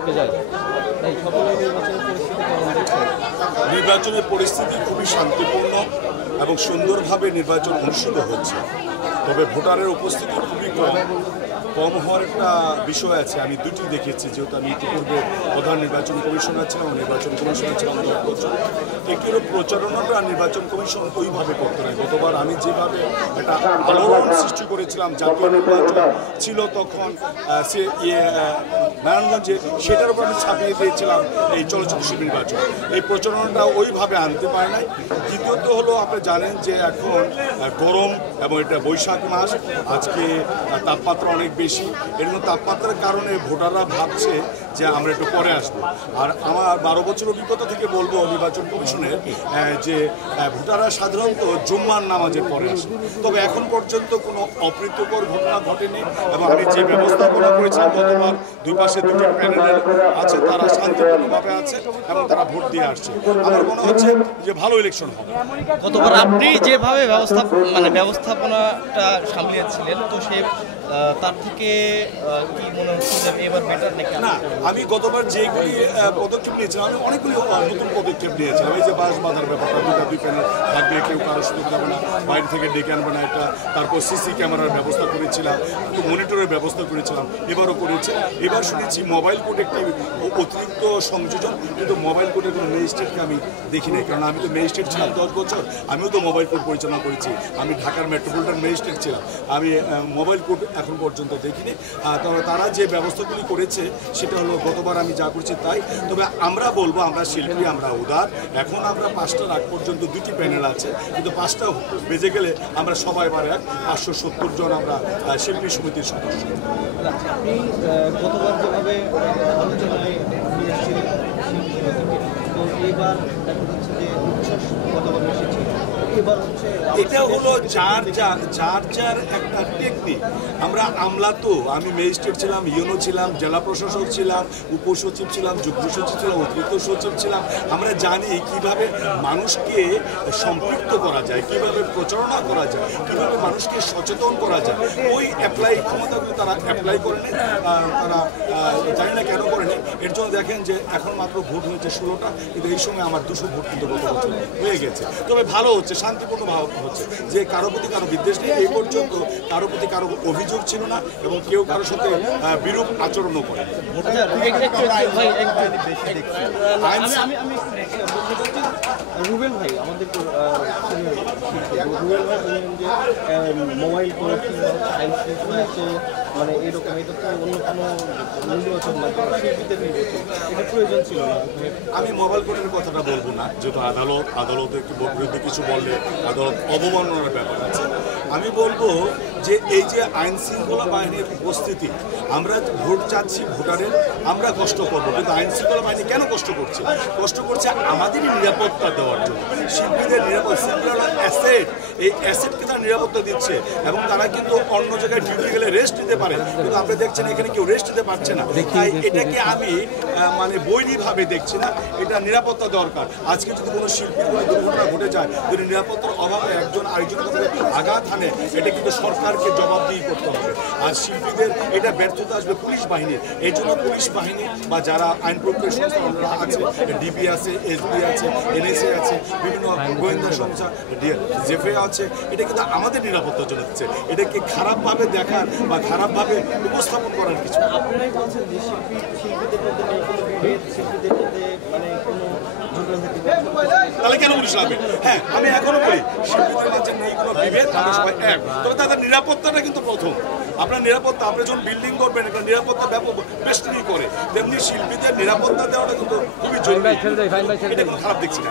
টপকে যায়। এই সকলের নির্বাচনের পরিস্থিতি খুবই শান্তিপূর্ণ এবং সুন্দরভাবে নির্বাচন অনুষ্ঠিত হচ্ছে। তবে ভোটারের উপস্থিতি খুবই কম হওয়ার একটা বিষয় আছে। আমি দুটি দেখেছি, যেহেতু আমি ইতিপূর্বে প্রধান নির্বাচন কমিশনার ছিলাম, নির্বাচন কমিশনার ছিলাম 10 বছর। একটি হলো প্রচারণাটা নির্বাচন কমিশন ওইভাবে করতে হয়। গতবার আমি যেভাবে একটা আলোড়ন সৃষ্টি করেছিলাম, জাতীয় নির্বাচন ছিল তখন নারায়ণগঞ্জে, সেটার উপর আমি ছাপিয়ে দিয়েছিলাম এই চলচ্চিত্র শিল্পী নির্বাচন। এই প্রচারণাটা ওইভাবে আনতে পারে নাই। দ্বিতীয়ত হলো, আপনি জানেন যে এখন গরম এবং এটা বৈশাখ মাস, আজকে তাপমাত্রা অনেক বেশি। এর তাপমাত্রার কারণে ভোটাররা ভাবছে যে আমরা একটু পরে আসবো। আর আমার 12 বছর অভিজ্ঞতা থেকে বলবো নির্বাচন কমিশনের যে ভোটাররা সাধারণত জুম্মার নামাজের পরে আসে। তবে এখন পর্যন্ত কোনো অপ্রীতিকর ঘটনা ঘটেনি এবং আমি যে ব্যবস্থাপনা করেছিলাম গতবার, দুই পাশে দুটো প্যানেল আছে, তারা শান্তিপূর্ণভাবে আছে এবং তারা ভোট দিয়ে আসছে। আমার মনে হচ্ছে যে ভালো ইলেকশন হবে। গতবার আপনি যেভাবে ব্যবস্থাপনাটা সামলিয়েছিলেন, তো সে তার থেকে কি মনে হচ্ছে যে এবার বেটার নাকি? না, আমি গতবার যেগুলি পদক্ষেপ নিয়েছিলাম, আমি অনেকগুলি নতুন পদক্ষেপ নিয়েছিলাম। এই যে বাস বাঁধার ব্যাপারটা, দুই প্যানেল থাকবে, কেউ কারো সুযোগ দেবে না, বাইরে থেকে ডেকে আনবে না এটা। তারপর সিসি ক্যামেরার ব্যবস্থা করেছিলাম, মনিটরের ব্যবস্থা করেছিলাম, এবারও করেছে। এবার শুনেছি মোবাইল কোড একটি অতিরিক্ত সংযোজন, কিন্তু মোবাইল কোডের কোনো ম্যাজিস্ট্রেটকে আমি দেখি নাই, কারণ আমি তো ম্যাজিস্ট্রেট ছিলাম 10 বছর, আমিও তো মোবাইল কোড পরিচালনা করেছি। আমি ঢাকার মেট্রোপলিটন ম্যাজিস্ট্রেট ছিলাম, আমি মোবাইল কোড এখন পর্যন্ত দেখিনি। তবে তারা যে ব্যবস্থাগুলি করেছে সেটা হলো গতবার আমি যা করছি তাই। তবে আমরা বলবো, আমরা শিল্পী, আমরা উদার। এখন আমরা 5টার আগ পর্যন্ত 2টি প্যানেল আছে, কিন্তু 5টা বেজে গেলে আমরা সবাই বারে 570 জন আমরা শিল্পী সমিতির সদস্য। আপনি গতবার যেভাবে আলোচনায় নিয়ে এসেছিলেন শিল্পী, তো এবার দেখা যাচ্ছে যে উচ্ছ্বাস গতবার বেশি ছিল, এবার হচ্ছে এটা হলো যার একটা টেকনিক। আমরা আমলা তো, আমি ম্যাজিস্ট্রেট ছিলাম, ইউনো ছিলাম, জেলা প্রশাসক ছিলাম, উপসচিব ছিলাম, যুগ্ম সচিব ছিলাম, অতিরিক্ত সচিব ছিলাম। আমরা জানি কিভাবে মানুষকে সম্পৃক্ত করা যায়, কিভাবে প্রচারণা করা যায়, কিভাবে মানুষকে সচেতন করা যায়। ওই অ্যাপ্লাই ক্ষমতাগুলো তারা অ্যাপ্লাই করেনি, তারা জানি না কেন করেনি। এর জন্য দেখেন যে এখন মাত্র ভোট হয়েছে 16টা, কিন্তু এই সময় আমার 200 ভোট কিন্তু গত বছর হয়ে গেছে। তবে ভালো হচ্ছে, শান্তিপূর্ণ হচ্ছে, যে কারো প্রতি কারো বিদ্বেষ নেই। এই পর্যন্ত কারো প্রতি কারো অভিযোগ ছিল না এবং কেউ কারোর সাথে বিরূপ আচরণও করে। রুবেল ভাই আমাদের রুবেল ভাই বললেন যে মোবাইল করে আইন শৃঙ্খলা আছে, মানে এরকম, এটা তো অন্য কোনো নির্বাচন না, শিল্পীদের নির্বাচন, এটা প্রয়োজন ছিল না। আমি মোবাইল কোর্টের কথাটা বলবো না, যেহেতু আদালত একটু বিরুদ্ধে কিছু বললে আদালত অবমাননার ব্যাপার আছে। আমি বলবো যে এই যে আইন শৃঙ্খলা বাহিনীর উপস্থিতি, আমরা ভোট চাচ্ছি ভোটারের, আমরা কষ্ট করবো, কিন্তু আইন শৃঙ্খলা বাহিনী কেন কষ্ট করছে? কষ্ট করছে আমাদেরই নিরাপত্তা দেওয়ার জন্য। শিল্পীদের শিল্পীরা অ্যাসেট, এই অ্যাসেটকে তারা নিরাপত্তা দিচ্ছে এবং তারা কিন্তু অন্য জায়গায় ডিউটি গেলে রেস্ট নিতে পারে, কিন্তু আপনি দেখছেন এখানে কেউ রেস্ট নিতে পারছে না। তাই এটাকে আমি বৈরীভাবে দেখছি না, এটা নিরাপত্তা দরকার। আজকে যদি কোনো শিল্পীর কোনো দুর্ঘটনা ঘটে যায়, যদি নিরাপত্তার অভাবে একজন আরেকজনের কাছে আঘাত হানে, এটা কিন্তু সরকারকে জবাবদিহি করতে হবে। আর শিল্পীদের এটা ব্যর্থতা আসবে পুলিশ বাহিনীর। এই জন্য পুলিশ বাহিনী বা যারা আইন প্রক্রিয়া সংস্থা আছে, ডিবি আছে, এসবি আছে, এনএসএ আছে, বিভিন্ন গোয়েন্দা সংস্থা, জেফে আছে, এটা কিন্তু আমাদের নিরাপত্তার জন্য দিচ্ছে। এটাকে খারাপভাবে দেখার বা খারাপভাবে উপস্থাপন করার কিছু। আপনারাই বলছেন যে শিল্পীদের মধ্যে শিল্পীদের মধ্যে মানে কোনো তাহলে কেন পুলিশ লাগবে? হ্যাঁ, আমি এখনো বলি শিল্পীদের মাঝে নেই কোনো বিভেদ, আমরা সবাই এক। তবে তাদের নিরাপত্তাটা কিন্তু প্রথম। আপনার নিরাপত্তা, আপনি যখন বিল্ডিং করবেন, একটা নিরাপত্তা ব্যাপক বেষ্টনী করে, তেমনি শিল্পীদের নিরাপত্তা দেওয়াটা কিন্তু খুবই জরুরি। এটা কোনো খারাপ দেখছি না।